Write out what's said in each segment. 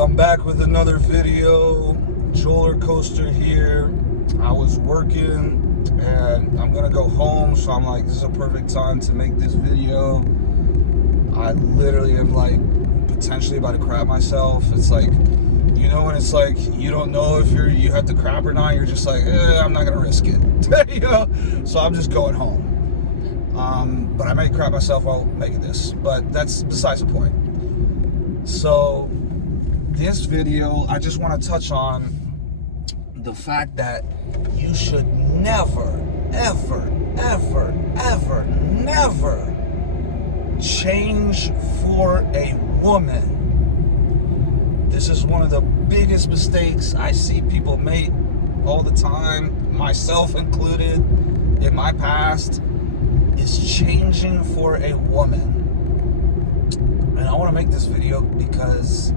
I'm back with another video. Roller coaster here. I was working and I'm gonna go home, so I'm like, this is a perfect time to make this video. I literally am like potentially about to crap myself. It's like, you know, when it's like you don't know if you have to crap or not, you're just like, I'm not gonna risk it. You know? So I'm just going home. But I may crap myself while making this, but that's besides the point. So this video, I just want to touch on the fact that you should never, ever, ever, ever, never change for a woman. This is one of the biggest mistakes I see people make all the time, myself included, in my past, is changing for a woman. And I want to make this video because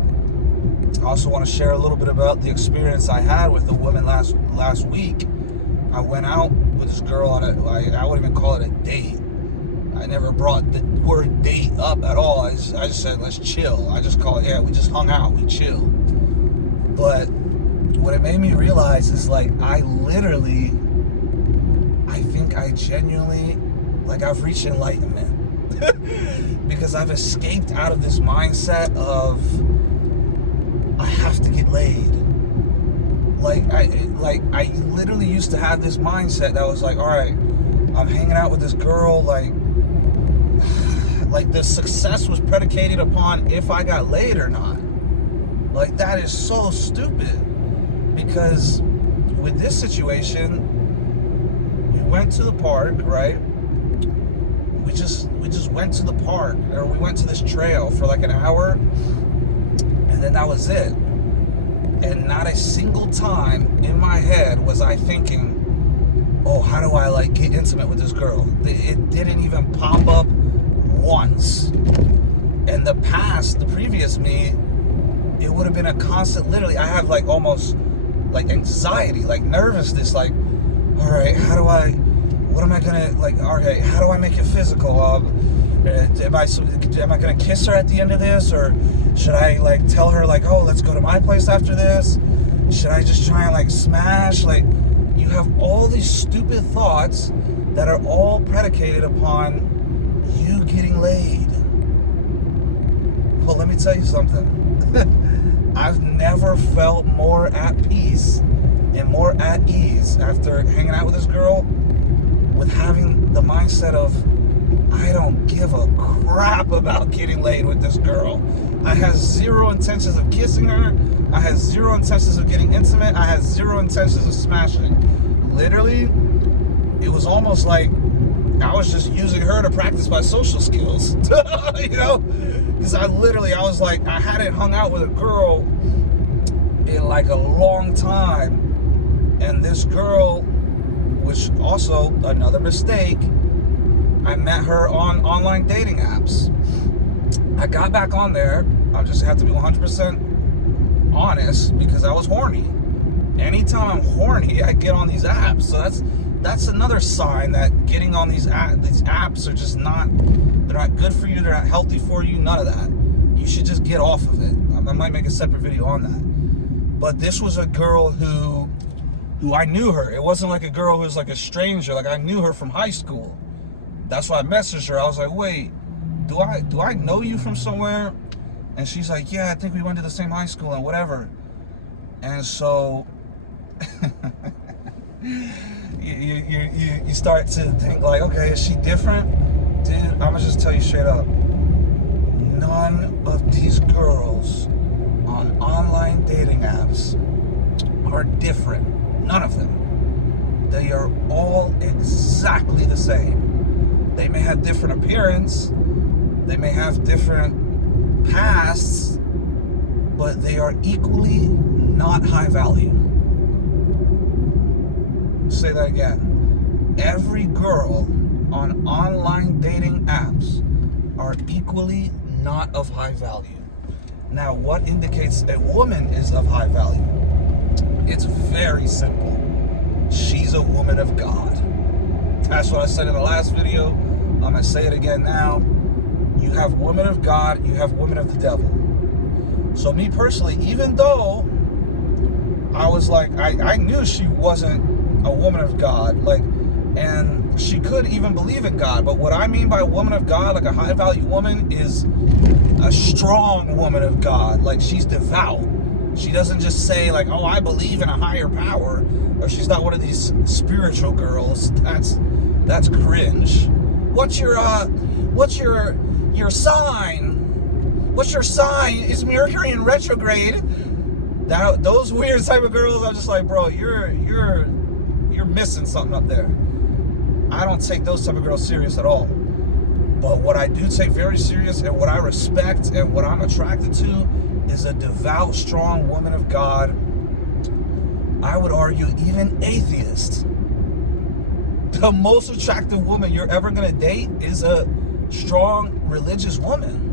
I also want to share a little bit about the experience I had with a woman last week. I went out with this girl on I wouldn't even call it a date. I never brought the word date up at all. I just said, let's chill. I just call it, we just hung out, we chilled. But what it made me realize is like, I think I genuinely, like I've reached enlightenment. Because I've escaped out of this mindset of I have to get laid. I literally used to have this mindset that was like, all right, I'm hanging out with this girl, like the success was predicated upon if I got laid or not. Like, that is so stupid. Because with this situation, we went to the park, right? We just went to the park, or we went to this trail for like an hour, and then that was it. And not a single time in my head was I thinking, oh, how do I like get intimate with this girl? It didn't even pop up once. In the past, the previous me, it would have been a constant, literally, I have like almost like anxiety, like nervousness, like, all right, what am I gonna, like, okay, how do I make it physical? Am I gonna kiss her at the end of this? Or should I like tell her like, oh, let's go to my place after this? Should I just try and like smash? Like, you have all these stupid thoughts that are all predicated upon you getting laid. Well, let me tell you something. I've never felt more at peace and more at ease after hanging out with this girl, with having the mindset of, I don't give a crap about getting laid with this girl. I had zero intentions of kissing her. I had zero intentions of getting intimate. I had zero intentions of smashing. Literally, it was almost like I was just using her to practice my social skills. You know? Because I was like, I hadn't hung out with a girl in like a long time. And this girl, which also another mistake, I met her on online dating apps. I got back on there. I just have to be 100% honest, because I was horny. Anytime I'm horny, I get on these apps. So that's another sign that getting on these apps are just they're not good for you, they're not healthy for you, none of that. You should just get off of it. I might make a separate video on that. But this was a girl who I knew her. It wasn't like a girl who was like a stranger. Like, I knew her from high school. That's why I messaged her. I was like, wait, do I know you from somewhere? And she's like, yeah, I think we went to the same high school and whatever. And so you start to think like, okay, is she different? Dude, I'm gonna just tell you straight up. None of these girls on online dating apps are different. None of them. They are all exactly the same. They may have different appearance, they may have different pasts, but they are equally not high value. Say that again. Every girl on online dating apps are equally not of high value. Now, what indicates a woman is of high value? It's very simple. She's a woman of God. That's what I said in the last video. I'm going to say it again now. You have women of God, you have women of the devil. So me personally, even though I was like, I knew she wasn't a woman of God, like, and she could even believe in God. But what I mean by woman of God, like a high value woman, is a strong woman of God. Like, she's devout. She doesn't just say like, oh, I believe in a higher power, or she's not one of these spiritual girls. That's cringe. What's your sign? What's your sign? Is Mercury in retrograde? Those weird type of girls, I'm just like, bro, you're missing something up there. I don't take those type of girls serious at all. But what I do take very serious, and what I respect and what I'm attracted to, is a devout, strong woman of God. I would argue even atheist. The most attractive woman you're ever going to date is a strong religious woman,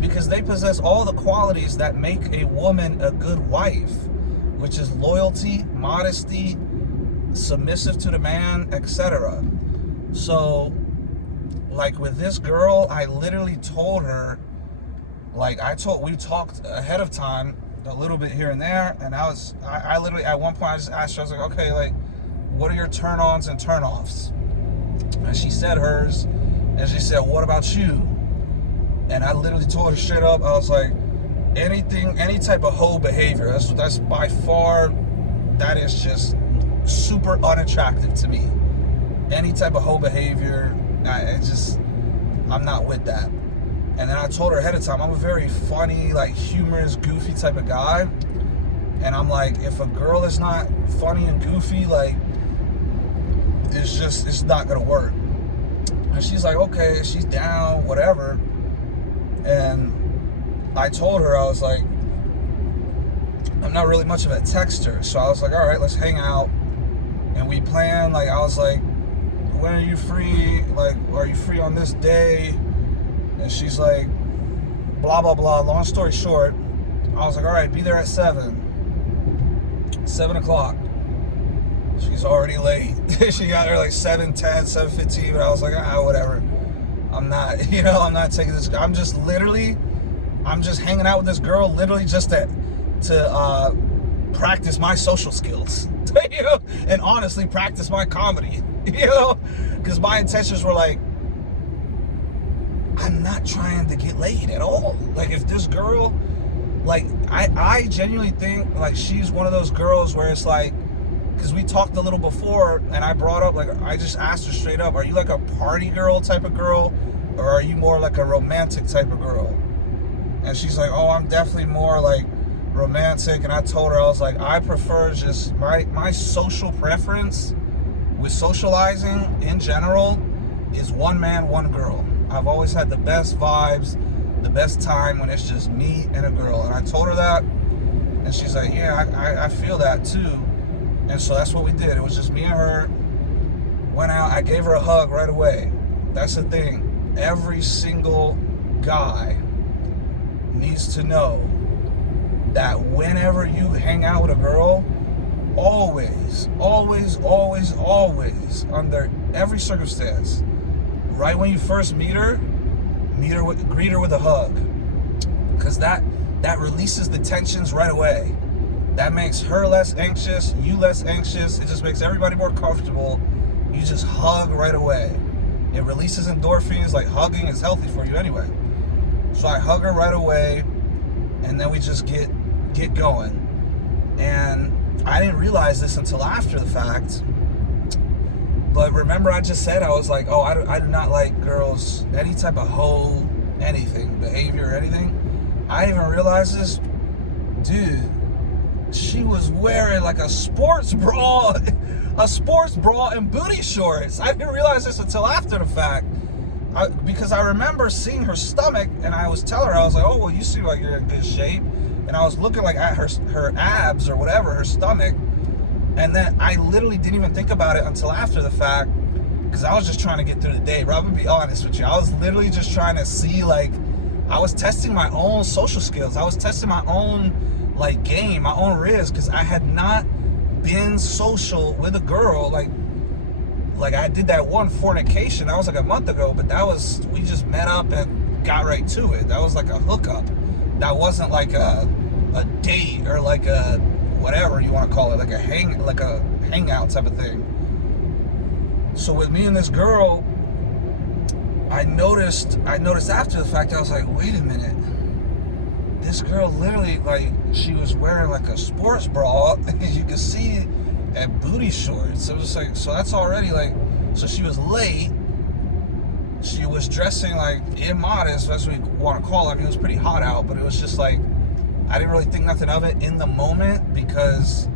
because they possess all the qualities that make a woman a good wife, which is loyalty, modesty, submissive to the man, etc. So, like with this girl, I literally told her, like we talked ahead of time a little bit here and there, and I literally, at one point I just asked her, I was like, okay, like, what are your turn-ons and turn-offs? And she said hers, and she said, what about you? And I literally told her straight up, I was like, any type of hoe behavior, that's by far, that is just super unattractive to me. Any type of hoe behavior, I'm not with that. And then I told her ahead of time, I'm a very funny, like humorous, goofy type of guy. And I'm like, if a girl is not funny and goofy, like, it's not gonna work. And she's like, okay, she's down, whatever. And I told her, I was like, I'm not really much of a texter. So I was like, all right, let's hang out. And we planned, like, I was like, when are you free? Like, are you free on this day? And she's like, blah, blah, blah. Long story short, I was like, all right, be there at 7 o'clock. She's already late. She got there like 7:10, 7:15, but I was like, whatever. I'm not taking this. I'm just hanging out with this girl literally just to practice my social skills, and honestly practice my comedy, because my intentions were like, I'm not trying to get laid at all. Like, if this girl, like, I genuinely think, like, she's one of those girls where it's like, because we talked a little before, and I brought up, like, I just asked her straight up, are you like a party girl type of girl, or are you more like a romantic type of girl? And she's like, oh, I'm definitely more like romantic. And I told her, I was like, I prefer just my social preference with socializing in general is one man, one girl. I've always had the best vibes, the best time when it's just me and a girl. And I told her that, and she's like, yeah, I feel that too. And so that's what we did. It was just me and her. Went out, I gave her a hug right away. That's the thing. Every single guy needs to know that whenever you hang out with a girl, always, under every circumstance, right when you first greet her with a hug, because that releases the tensions right away. That makes her less anxious, you less anxious. It just makes everybody more comfortable. You just hug right away. It releases endorphins. Like, hugging is healthy for you anyway. So I hug her right away, and then we just get going. And I didn't realize this until after the fact. But remember, I just said, I was like, oh, I do not like girls, any type of hoe, anything, behavior or anything. I didn't even realize this. Dude, she was wearing like a sports bra and booty shorts. I didn't realize this until after the fact. Because I remember seeing her stomach, and I was telling her, I was like, oh, well, you seem like you're in good shape. And I was looking like at her abs or whatever, her stomach. And then I literally didn't even think about it until after the fact, because I was just trying to get through the day. Bro, I'm gonna be honest with you. I was literally just trying to see, like, I was testing my own social skills. I was testing my own, like, game, my own risk, because I had not been social with a girl. Like I did that one fornication. That was like a month ago, but we just met up and got right to it. That was like a hookup. that wasn't like a date or like a whatever you want to call it, like a hangout type of thing. So with me and this girl, I noticed after the fact, I was like, wait a minute, this girl literally, like, she was wearing like a sports bra, as you can see, and booty shorts. So it was like, so that's already like, so she was late. She was dressing like immodest, as we want to call it. I mean, it was pretty hot out, but it was just like, I didn't really think nothing of it in the moment, because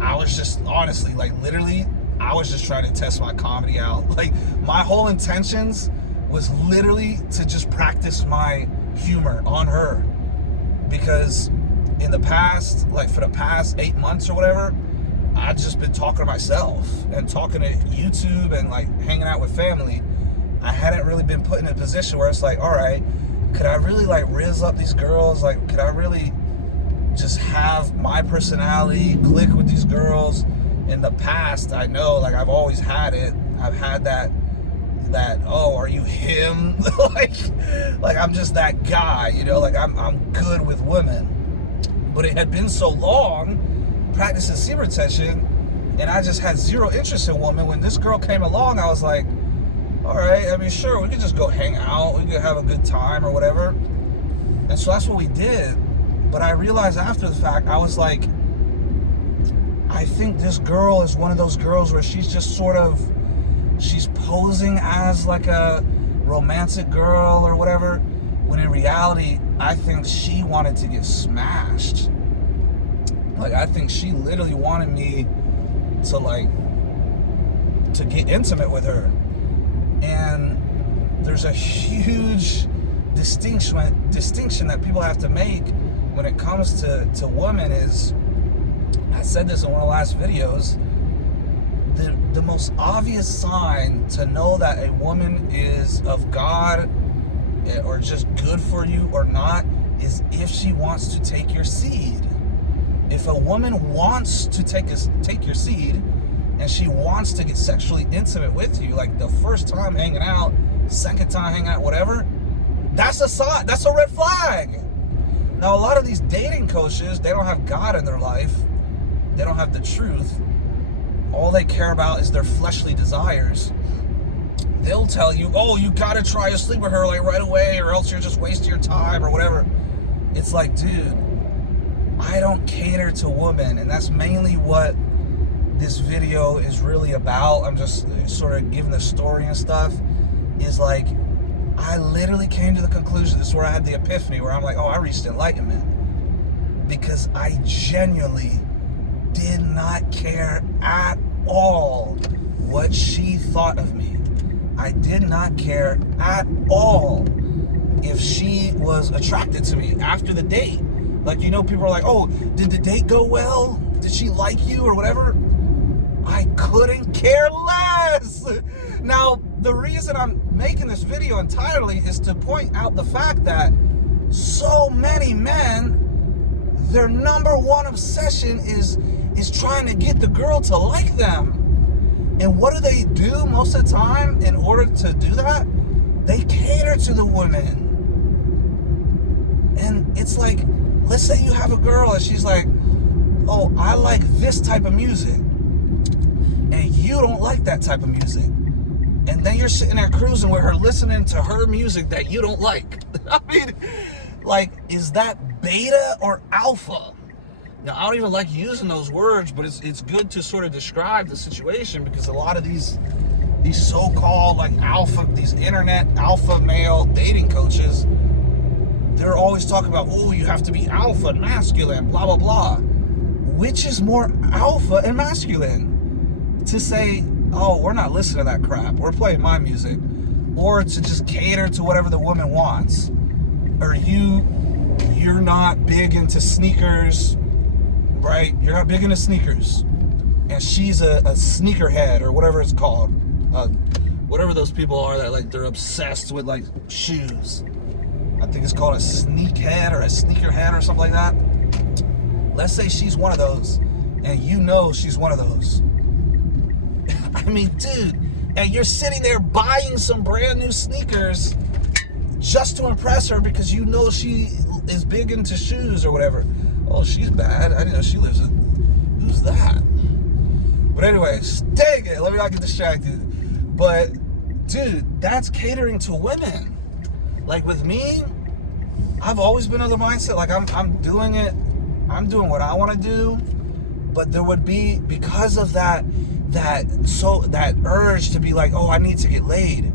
I was just, honestly, like, literally, I was just trying to test my comedy out. Like, my whole intentions was literally to just practice my humor on her, because in the past, like for the past 8 months or whatever, I've just been talking to myself and talking to YouTube and like hanging out with family. I hadn't really been put in a position where it's like, all right, could I really like rizz up these girls? Like, could I really just have my personality click with these girls? In the past, I know, like, I've always had it. I've had that, oh, are you him? like I'm just that guy, you know, like I'm good with women. But it had been so long practicing semen retention, and I just had zero interest in women. When this girl came along, I was like, all right, I mean, sure, we could just go hang out, we could have a good time or whatever. And so that's what we did. But I realized after the fact, I was like, I think this girl is one of those girls where she's just sort of, she's posing as like a romantic girl or whatever, when in reality, I think she wanted to get smashed. Like, I think she literally wanted me to get intimate with her. And there's a huge distinction that people have to make when it comes to women. Is, I said this in one of the last videos, the most obvious sign to know that a woman is of God or just good for you or not is if she wants to take your seed. If a woman wants to take your seed and she wants to get sexually intimate with you, like the first time hanging out, second time hanging out, whatever, that's a sign, that's a red flag. Now, a lot of these dating coaches, they don't have God in their life. They don't have the truth. All they care about is their fleshly desires. They'll tell you, oh, you gotta try to sleep with her like right away, or else you're just wasting your time or whatever. It's like, dude, I don't cater to women, and that's mainly what this video is really about. I'm just sort of giving the story and stuff. Is like, I literally came to the conclusion, this is where I had the epiphany, where I'm like, oh, I reached enlightenment. Because I genuinely did not care at all what she thought of me. I did not care at all if she was attracted to me after the date. Like, you know, people are like, oh, did the date go well? Did she like you or whatever? I couldn't care less. Now, the reason I'm making this video entirely is to point out the fact that so many men, their number one obsession is trying to get the girl to like them. And what do they do most of the time in order to do that? They cater to the women. And it's like, let's say you have a girl and she's like, oh, I like this type of music, and you don't like that type of music. And then you're sitting there cruising with her, listening to her music that you don't like. I mean, like, is that beta or alpha? Now, I don't even like using those words, but it's good to sort of describe the situation, because a lot of these so-called like alpha, these internet alpha male dating coaches, they're always talking about, oh, you have to be alpha and masculine, blah, blah, blah. Which is more alpha and masculine? To say, oh, we're not listening to that crap, we're playing my music, or to just cater to whatever the woman wants, or you're not big into sneakers, right? You're not big into sneakers, and she's a sneakerhead or whatever it's called, whatever those people are that like they're obsessed with like shoes. I think it's called a sneakhead or a sneakerhead or something like that. Let's say she's one of those, and you know she's one of those. I mean, dude, and you're sitting there buying some brand new sneakers just to impress her, because you know she is big into shoes or whatever. Oh, she's bad. I didn't know she lives in. Who's that? But anyways, dang it. Let me not get distracted. But, dude, that's catering to women. Like, with me, I've always been of the mindset, like, I'm doing it. I'm doing what I want to do. But there would be, because of that urge to be like, oh, I need to get laid,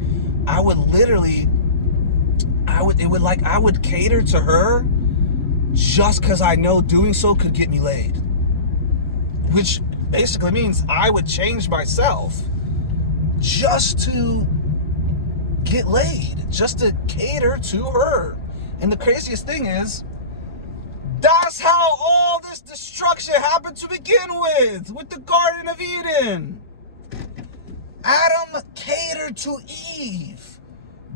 I would cater to her just because I know doing so could get me laid. Which basically means I would change myself just to get laid, just to cater to her. And the craziest thing is, that's how all this destruction happened to begin with the Garden of Eden. Adam catered to Eve.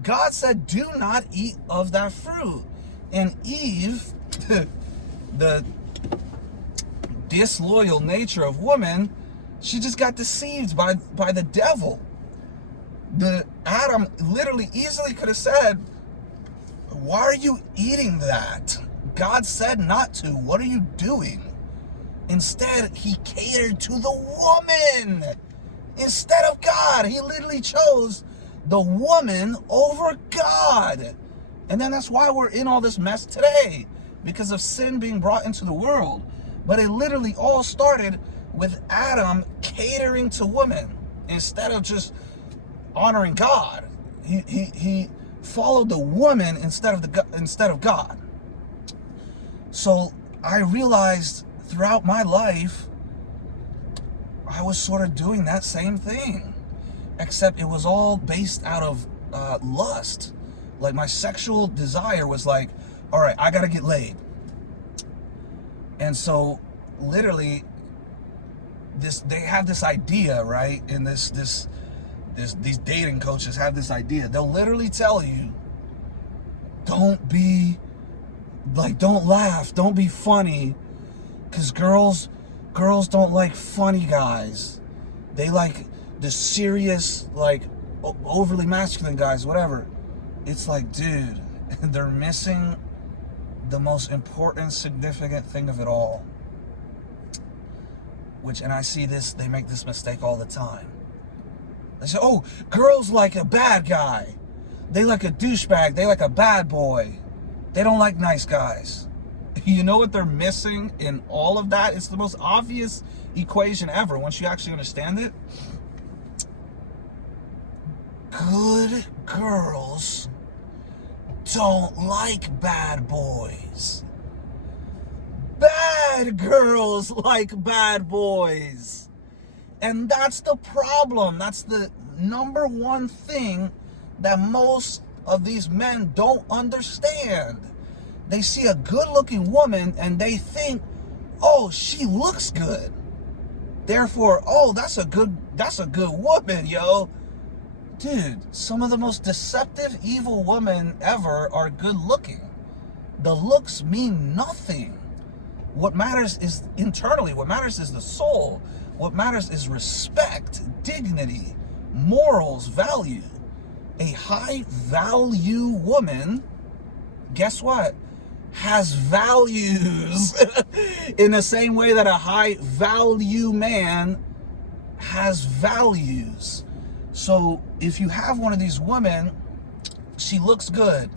God said, do not eat of that fruit. And Eve, the disloyal nature of woman, she just got deceived by the devil. Adam literally easily could have said, why are you eating that? God said not to. What are you doing? Instead, he catered to the woman instead of God. He literally chose the woman over God. And then that's why we're in all this mess today, because of sin being brought into the world. But it literally all started with Adam catering to women instead of just honoring God. He followed the woman instead of God. So I realized throughout my life, I was sort of doing that same thing, except it was all based out of lust. Like, my sexual desire was like, all right, I gotta get laid. And so literally they have this idea, right? And these dating coaches have this idea. They'll literally tell you, don't laugh, don't be funny, because girls don't like funny guys. They like the serious, like, overly masculine guys, whatever. It's like, dude, they're missing the most important, significant thing of it all. And I see this, they make this mistake all the time. They say, oh, girls like a bad guy. They like a douchebag. They like a bad boy. They don't like nice guys. You know what they're missing in all of that? It's the most obvious equation ever once you actually understand it. Good girls don't like bad boys. Bad girls like bad boys. And that's the problem. That's the number one thing that most of these men don't understand. They see a good-looking woman and they think, oh, she looks good. Therefore, oh, that's a good woman, yo. Dude, some of the most deceptive, evil women ever are good-looking. The looks mean nothing. What matters is internally. What matters is the soul. What matters is respect, dignity, morals, value. A high-value woman, guess what? Has values in the same way that a high-value man has values. So if you have one of these women, she looks good,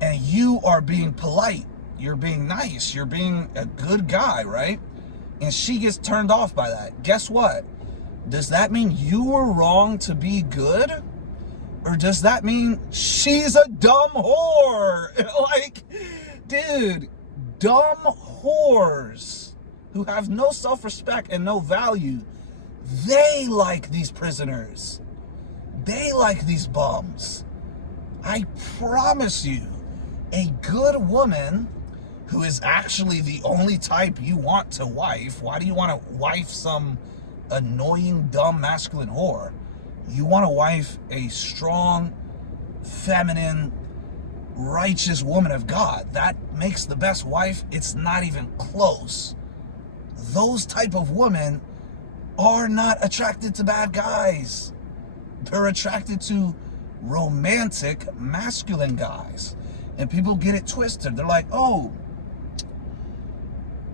and you are being polite, you're being nice, you're being a good guy, right? And she gets turned off by that. Guess what? Does that mean you were wrong to be good? Or does that mean she's a dumb whore? Like, dude, dumb whores who have no self-respect and no value, they like these prisoners. They like these bums. I promise you, a good woman who is actually the only type you want to wife. Why do you want to wife some annoying, dumb, masculine whore? You want to wife a strong, feminine, righteous woman of God. That makes the best wife. It's not even close. Those type of women are not attracted to bad guys. They're attracted to romantic, masculine guys. And people get it twisted. They're like, oh,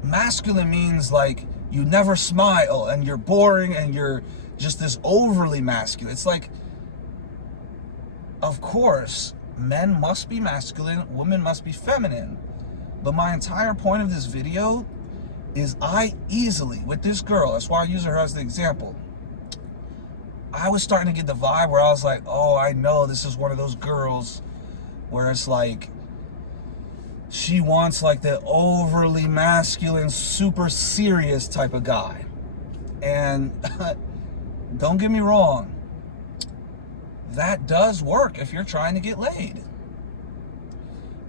masculine means like you never smile and you're boring and you're just this overly masculine. It's like, of course, men must be masculine, women must be feminine. But my entire point of this video is I easily, with this girl, that's why I use her as the example, I was starting to get the vibe where I was like, oh, I know this is one of those girls where it's like, she wants like the overly masculine, super serious type of guy. And don't get me wrong, that does work if you're trying to get laid.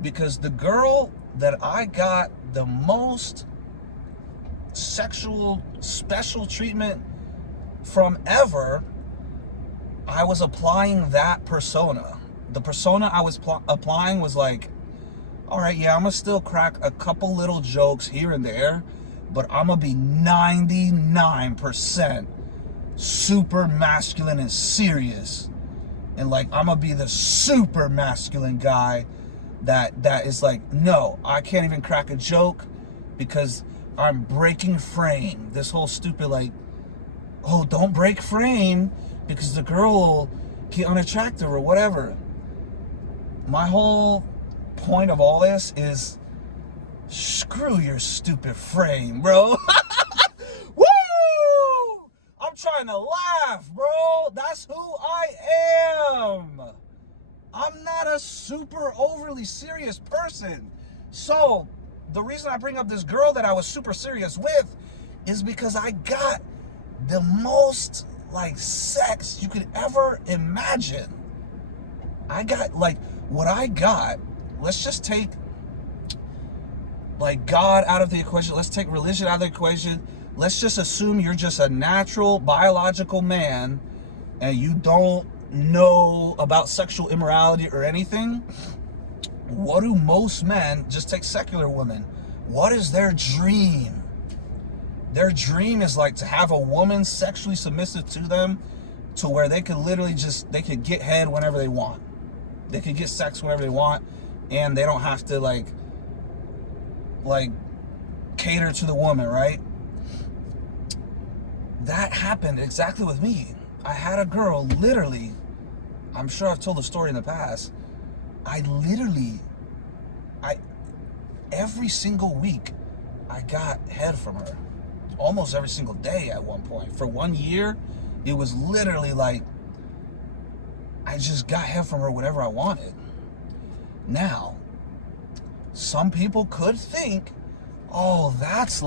Because the girl that I got the most sexual special treatment from ever, I was applying that persona. The persona I was applying was like, all right, yeah, I'm gonna still crack a couple little jokes here and there, but I'm gonna be 99% super masculine and serious. And like, I'm gonna be the super masculine guy that is like, no, I can't even crack a joke because I'm breaking frame. This whole stupid like, oh, don't break frame because the girl will get unattractive or whatever. My whole point of all this is screw your stupid frame, bro. Woo! I'm trying to laugh, bro. That's who I am. I'm not a super overly serious person. So the reason I bring up this girl that I was super serious with is because I got the most like sex you could ever imagine. I got like what I got. Let's just take like God out of the equation. Let's take religion out of the equation. Let's just assume you're just a natural biological man and you don't know about sexual immorality or anything. What do most men, just take secular women, what is their dream? Their dream is like to have a woman sexually submissive to them to where they could literally just, they could get head whenever they want. They could get sex whenever they want and they don't have to like cater to the woman, right? That happened exactly with me. I had a girl, literally, I'm sure I've told the story in the past. Every single week, I got head from her. Almost every single day at one point. For 1 year, it was literally like, I just got head from her whenever I wanted. Now, some people could think, oh, that's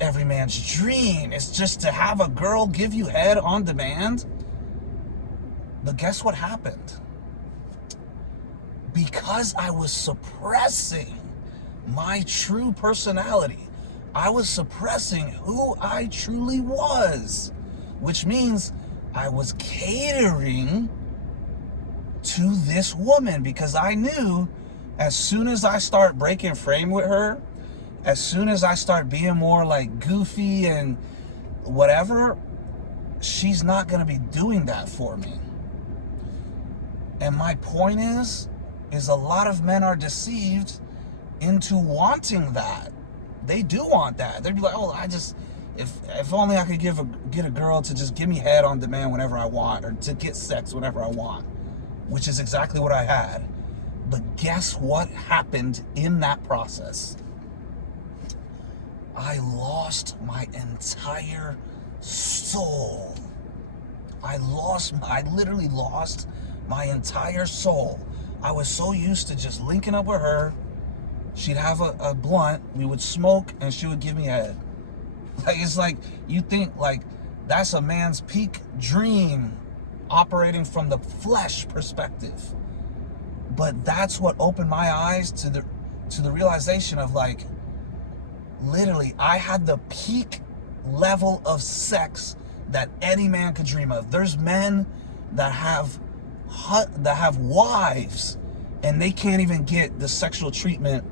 every man's dream. It's just to have a girl give you head on demand. But guess what happened? Because I was suppressing my true personality, I was suppressing who I truly was, which means I was catering to this woman because I knew as soon as I start breaking frame with her, as soon as I start being more like goofy and whatever, she's not going to be doing that for me. And my point is a lot of men are deceived into wanting that. They do want that. They'd be like, oh, if only I could get a girl to just give me head on demand whenever I want, or to get sex whenever I want, which is exactly what I had. But guess what happened in that process? I lost my entire soul. I literally lost my entire soul. I was so used to just linking up with her. She'd have a blunt, we would smoke, and she would give me head. Like, it's like, you think like that's a man's peak dream operating from the flesh perspective. But that's what opened my eyes to the realization of like, literally, I had the peak level of sex that any man could dream of. There's men that have wives and they can't even get the sexual treatment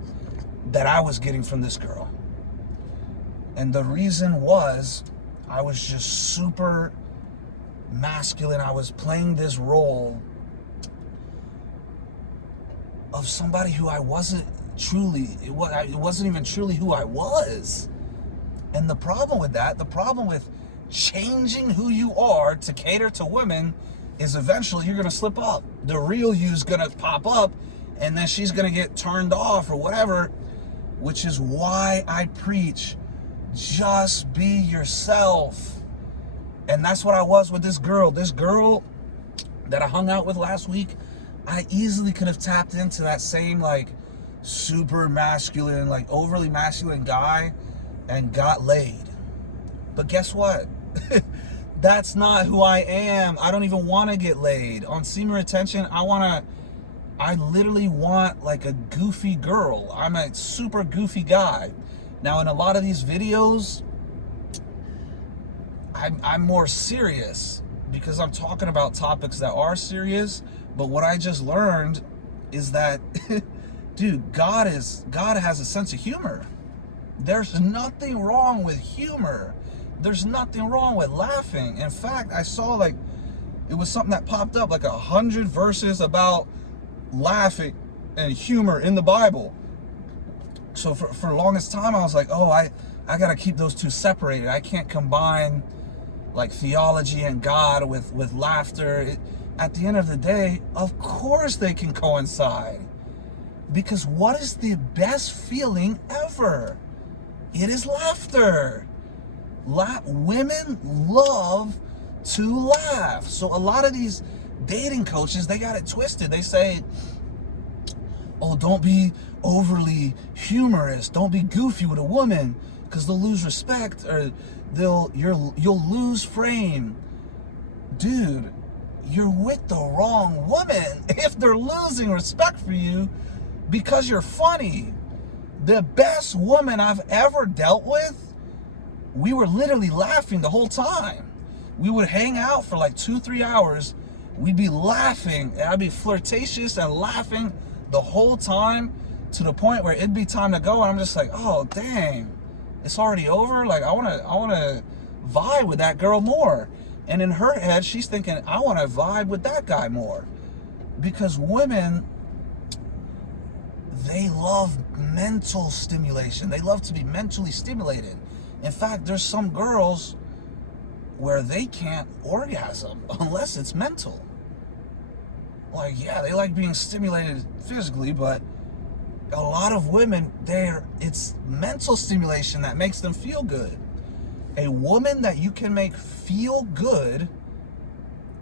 that I was getting from this girl. And the reason was I was just super masculine. I was playing this role of somebody who I wasn't truly, it wasn't even truly who I was. And the problem with that, the problem with changing who you are to cater to women, is eventually you're going to slip up. The real you's going to pop up, and then she's going to get turned off or whatever, which is why I preach, just be yourself. And that's what I was with this girl. This girl that I hung out with last week, I easily could have tapped into that same like super masculine, like overly masculine guy and got laid. But guess what? That's not who I am. I don't even want to get laid. On Semen Retention, I literally want like a goofy girl. I'm a super goofy guy. Now in a lot of these videos, I'm more serious because I'm talking about topics that are serious. But what I just learned is that, dude, God has a sense of humor. There's nothing wrong with humor. There's nothing wrong with laughing. In fact, I saw like, it was something that popped up, like 100 verses about laughing and humor in the Bible. So for the longest time, I was like, oh, I got to keep those two separated. I can't combine like theology and God with laughter. At the end of the day, of course they can coincide. Because what is the best feeling ever? It is laughter. Women love to laugh. So a lot of these dating coaches, they got it twisted. They say, oh, don't be overly humorous. Don't be goofy with a woman because they'll lose respect or you'll lose frame. Dude, you're with the wrong woman if they're losing respect for you because you're funny. The best woman I've ever dealt with, we were literally laughing the whole time. We would hang out for like 2-3 hours. We'd be laughing, and I'd be flirtatious and laughing the whole time to the point where it'd be time to go, and I'm just like, oh dang, it's already over. Like I wanna vibe with that girl more. And in her head, she's thinking, I wanna vibe with that guy more. Because women, they love mental stimulation. They love to be mentally stimulated. In fact, there's some girls where they can't orgasm unless it's mental. Like, yeah, they like being stimulated physically, but a lot of women, it's mental stimulation that makes them feel good. A woman that you can make feel good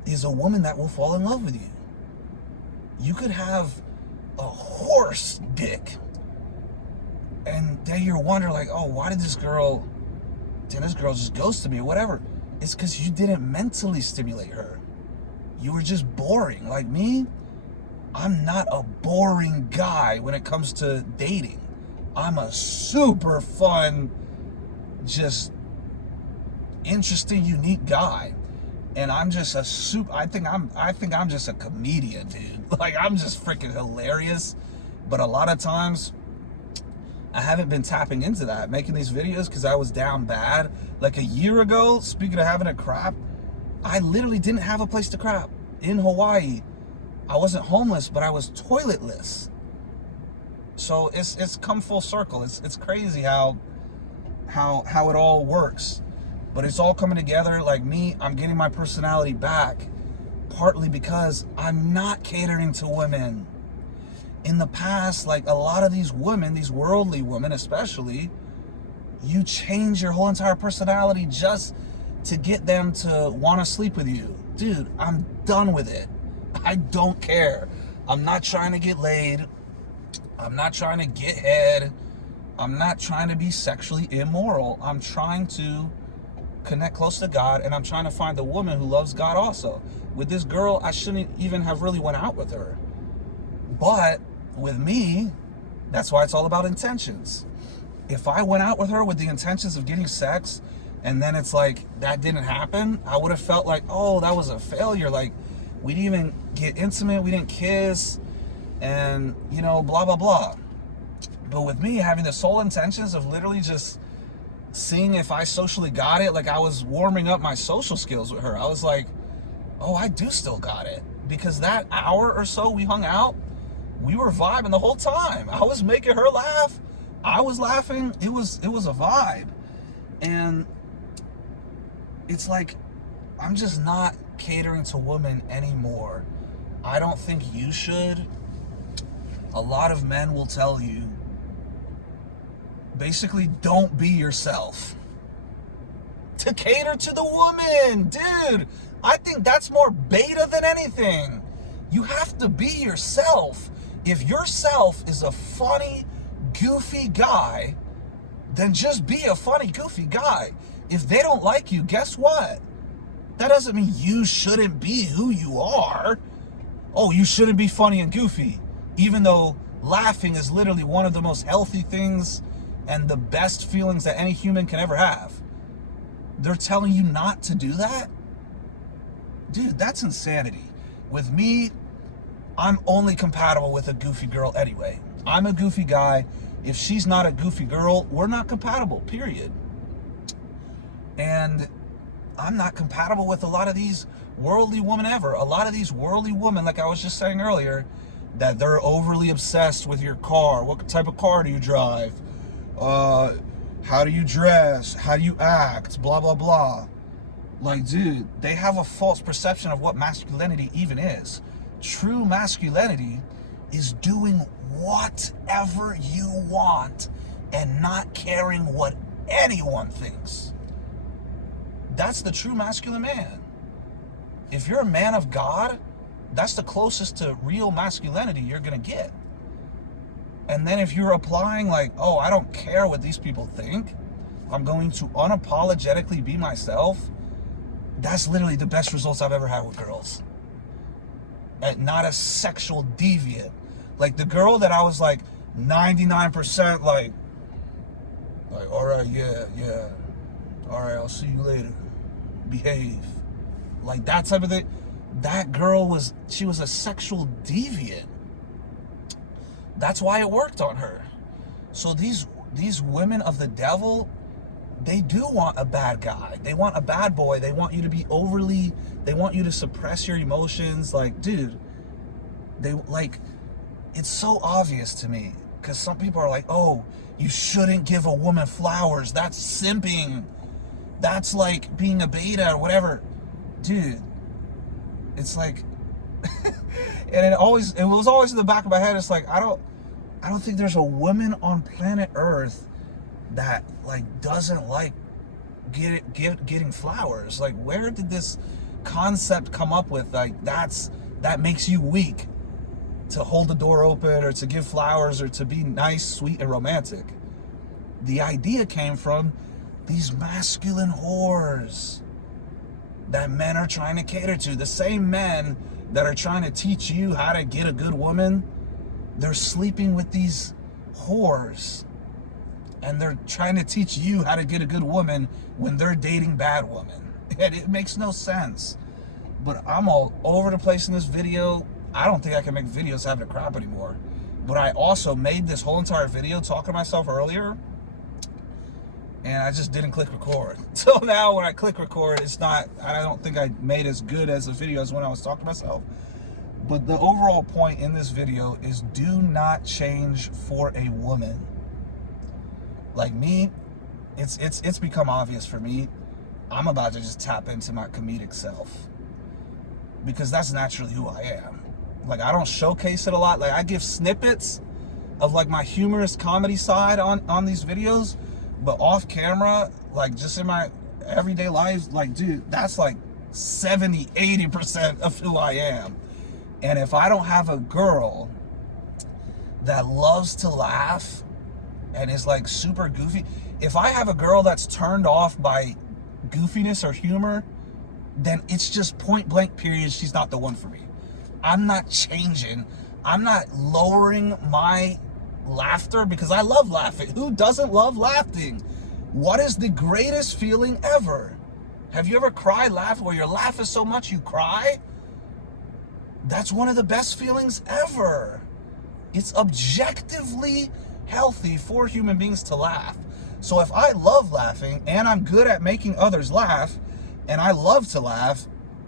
is a woman that will fall in love with you. You could have a horse dick, and then you're wondering like, oh, why did this girl just ghost me or whatever? It's because you didn't mentally stimulate her. You were just boring. Like me, I'm not a boring guy when it comes to dating. I'm a super fun, just interesting, unique guy. And I'm just I think I'm just a comedian, dude. Like I'm just freaking hilarious. But a lot of times I haven't been tapping into that, making these videos because I was down bad. Like a year ago, speaking of having a crap, I literally didn't have a place to crap in Hawaii. I wasn't homeless, but I was toiletless. So it's come full circle. It's crazy how it all works. But it's all coming together. Like me, I'm getting my personality back, partly because I'm not catering to women. In the past, like a lot of these women, these worldly women especially, you change your whole entire personality just to get them to want to sleep with you. Dude, I'm done with it. I don't care. I'm not trying to get laid. I'm not trying to get head. I'm not trying to be sexually immoral. I'm trying to connect close to God, and I'm trying to find the woman who loves God also. With this girl, I shouldn't even have really went out with her. But with me, that's why it's all about intentions. If I went out with her with the intentions of getting sex, and then it's like, that didn't happen, I would have felt like, oh, that was a failure. Like, we didn't even get intimate, we didn't kiss, and, you know, blah, blah, blah. But with me, having the sole intentions of literally just seeing if I socially got it, like I was warming up my social skills with her. I was like, oh, I do still got it. Because that hour or so we hung out, we were vibing the whole time. I was making her laugh. I was laughing. It was a vibe. And it's like, I'm just not catering to women anymore. I don't think you should. A lot of men will tell you, basically, don't be yourself to cater to the woman. Dude, I think that's more beta than anything. You have to be yourself. If yourself is a funny, goofy guy, then just be a funny, goofy guy. If they don't like you, guess what? That doesn't mean you shouldn't be who you are. Oh, you shouldn't be funny and goofy. Even though laughing is literally one of the most healthy things and the best feelings that any human can ever have. They're telling you not to do that? Dude, that's insanity. With me, I'm only compatible with a goofy girl anyway. I'm a goofy guy. If she's not a goofy girl, we're not compatible, period. And I'm not compatible with a lot of these worldly women ever. A lot of these worldly women, like I was just saying earlier, that they're overly obsessed with your car. What type of car do you drive? How do you dress? How do you act? Blah, blah, blah. Like, dude, they have a false perception of what masculinity even is. True masculinity is doing whatever you want and not caring what anyone thinks. That's the true masculine man. If you're a man of God, that's the closest to real masculinity you're gonna get. And then if you're applying like, oh, I don't care what these people think, I'm going to unapologetically be myself, that's literally the best results I've ever had with girls. And not a sexual deviant. Like the girl that I was like 99% like, all right, yeah. All right, I'll see you later. Behave. Like that type of thing. That girl she was a sexual deviant. That's why it worked on her. So these women of the devil, they do want a bad guy. They want a bad boy. They want you to be they want you to suppress your emotions. Like, dude, it's so obvious to me. Because some people are like, oh, you shouldn't give a woman flowers. That's simping. That's like being a beta or whatever. Dude, it's like, and it was always in the back of my head. It's like, I don't think there's a woman on planet Earth that like doesn't like getting flowers. Like, where did this concept come up with? Like, that makes you weak to hold the door open or to give flowers or to be nice, sweet, and romantic. The idea came from these masculine whores that men are trying to cater to. The same men that are trying to teach you how to get a good woman, they're sleeping with these whores. And they're trying to teach you how to get a good woman when they're dating bad women. And it makes no sense. But I'm all over the place in this video. I don't think I can make videos having a crap anymore. But I also made this whole entire video talking to myself earlier, and I just didn't click record. So now when I click record, I don't think I made as good as a video as when I was talking to myself. But the overall point in this video is do not change for a woman. Like me, it's become obvious for me. I'm about to just tap into my comedic self. Because that's naturally who I am. Like, I don't showcase it a lot. Like, I give snippets of like my humorous comedy side on these videos. But off camera, like just in my everyday life, like, dude, that's like 70-80% of who I am. And if I don't have a girl that loves to laugh and is like super goofy, if I have a girl that's turned off by goofiness or humor, then it's just point blank period, she's not the one for me. I'm not changing. I'm not lowering my laughter because I love laughing. Who doesn't love laughing? What is the greatest feeling ever? Have you ever cried laughing where you're laughing so much you cry? That's one of the best feelings ever. It's objectively healthy for human beings to laugh. So if I love laughing and I'm good at making others laugh and I love to laugh,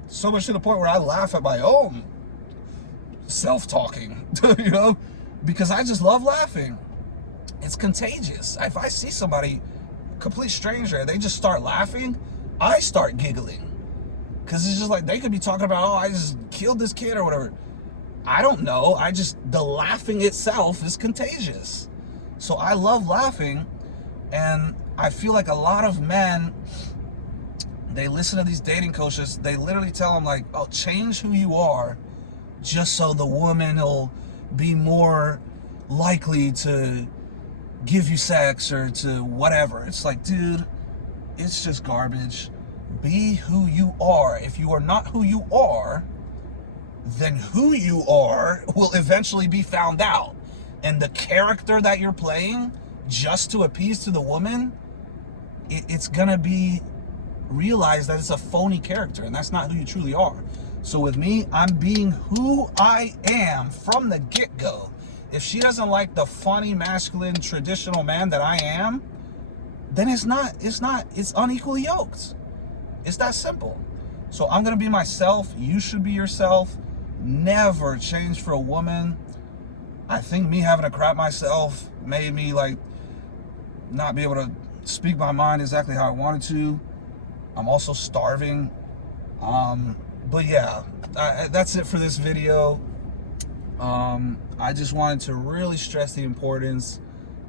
so much to the point where I laugh at my own self-talking, you know, because I just love laughing. It's contagious. If I see somebody, complete stranger, they just start laughing, I start giggling. Because it's just like, they could be talking about, oh, I just killed this kid or whatever. I don't know. The laughing itself is contagious. So I love laughing. And I feel like a lot of men, they listen to these dating coaches, they literally tell them like, oh, change who you are just so the woman will be more likely to give you sex or to whatever. It's like, dude, it's just garbage. Be who you are. If you are not who you are, then who you are will eventually be found out. And the character that you're playing just to appease to the woman, it's gonna be realized that it's a phony character, and that's not who you truly are. So with me, I'm being who I am from the get-go. If she doesn't like the funny, masculine, traditional man that I am, then it's unequally yoked. It's that simple. So I'm gonna be myself. You should be yourself. Never change for a woman. I think me having to crap myself made me like not be able to speak my mind exactly how I wanted to. I'm also starving. But yeah, that's it for this video. I just wanted to really stress the importance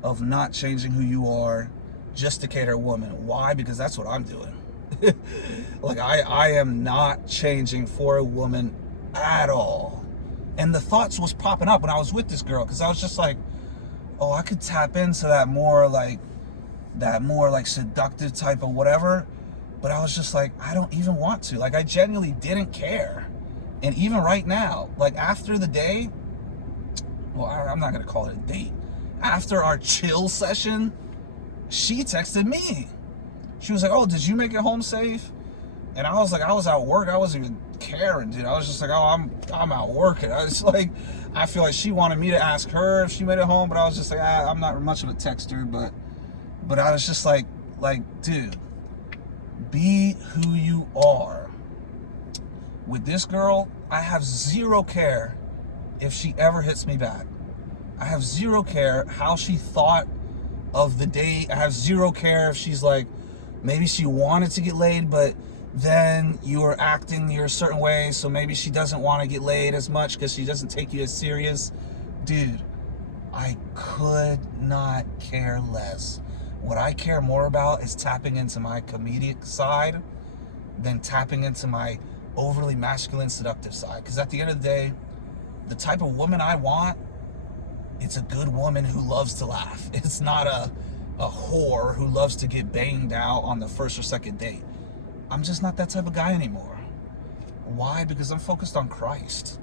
of not changing who you are just to cater a woman. Why? Because that's what I'm doing. Like I am not changing for a woman at all. And the thoughts was popping up when I was with this girl, because I was just like, oh, I could tap into that more like seductive type of whatever. But I was just like, I don't even want to. Like, I genuinely didn't care. And even right now, like after the day, well, I'm not gonna call it a date. After our chill session, she texted me. She was like, oh, did you make it home safe? And I was like, I was at work. I wasn't even caring, dude. I was just like, oh, I'm out working. I was like, I feel like she wanted me to ask her if she made it home, but I was just like, I'm not much of a texter, but I was just like, dude, be who you are. With this girl, I have zero care if she ever hits me back. I have zero care how she thought of the date. I have zero care if she's like, maybe she wanted to get laid, but then you are acting your certain way, so maybe she doesn't want to get laid as much because she doesn't take you as serious. Dude, I could not care less. What I care more about is tapping into my comedic side than tapping into my overly masculine, seductive side. Because at the end of the day, the type of woman I want, it's a good woman who loves to laugh. It's not a whore who loves to get banged out on the first or second date. I'm just not that type of guy anymore. Why? Because I'm focused on Christ.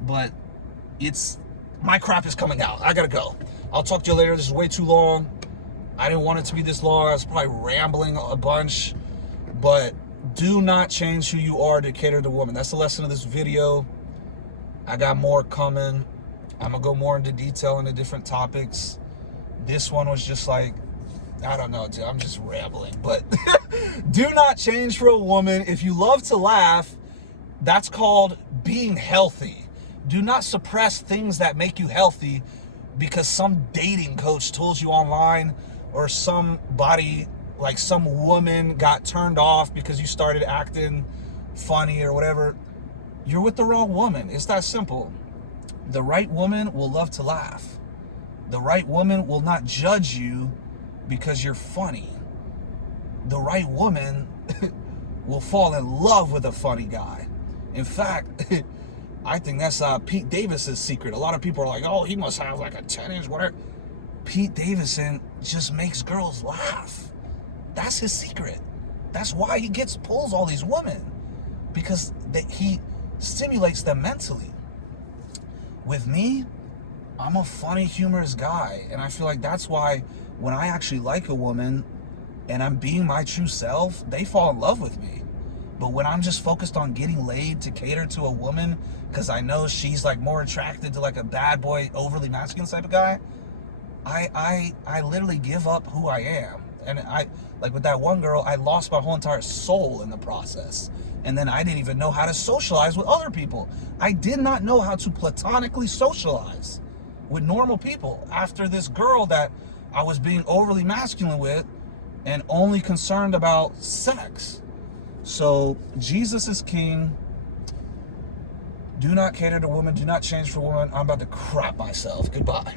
But my crap is coming out. I gotta go. I'll talk to you later. This is way too long. I didn't want it to be this long. I was probably rambling a bunch. But do not change who you are to cater to women. That's the lesson of this video. I got more coming. I'm gonna go more into detail into different topics. This one was just like, I don't know, dude, I'm just rambling. But do not change for a woman. If you love to laugh, that's called being healthy. Do not suppress things that make you healthy because some dating coach told you online, or somebody, like some woman got turned off because you started acting funny or whatever. You're with the wrong woman. It's that simple. The right woman will love to laugh. The right woman will not judge you because you're funny. The right woman will fall in love with a funny guy. In fact, I think that's Pete Davidson's secret. A lot of people are like, oh, he must have like a 10-inch, whatever. Pete Davidson just makes girls laugh. That's his secret. That's why he pulls all these women, because he stimulates them mentally. With me, I'm a funny, humorous guy, and I feel like that's why when I actually like a woman and I'm being my true self, they fall in love with me. But when I'm just focused on getting laid to cater to a woman because I know she's like more attracted to like a bad boy, overly masculine type of guy, I literally give up who I am. And I, like with that one girl, I lost my whole entire soul in the process. And then I didn't even know how to socialize with other people. I did not know how to platonically socialize with normal people after this girl that I was being overly masculine with and only concerned about sex. So Jesus is king. Do not cater to women. Do not change for women. I'm about to crap myself. Goodbye.